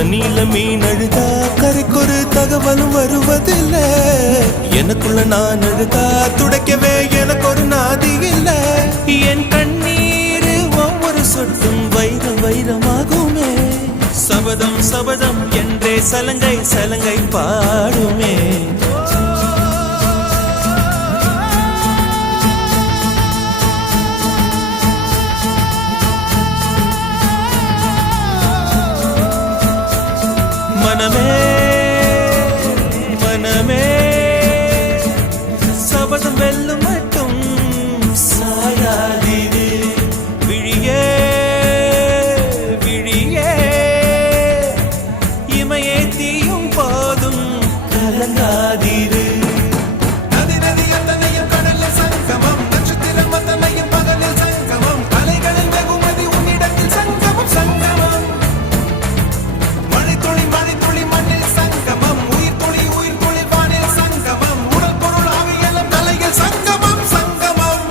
தண்ணியில மீன் அழுதா கரைக்கொரு தகவலும் வருவதில்லை. எனக்குள்ள நான் அழுதா துடைக்கவே எனக்கு ஒரு நாதி இல்லை. என் கண்ணீர் ஒவ்வொரு சொட்டும் வைரம் வைரமாகுமே. சபதம் சபதம் என்றே சலங்கை சலங்கை பாடுமே. மனமே மனமே சபதம் வெல்லும் மட்டும் சாயாதீரு. விழியே விழியே இமையே தீயும் போதும் கலங்காதீரு. நதி நதி அத்தனையும் கடலில் சங்கமம், நட்சத்திரம் அத்தனையும் பகலில் சங்கமம், அலைகளில் வெகுமதி உன்னிடத்தில் சங்கமம் சங்கமம். மழை துளி மண்ணில் சங்கமம், உயிர் துளி வானில் சங்கமம், உடல் பொருள் ஆவியெல்லாம் தலையில் சங்கமம் சங்கமம்.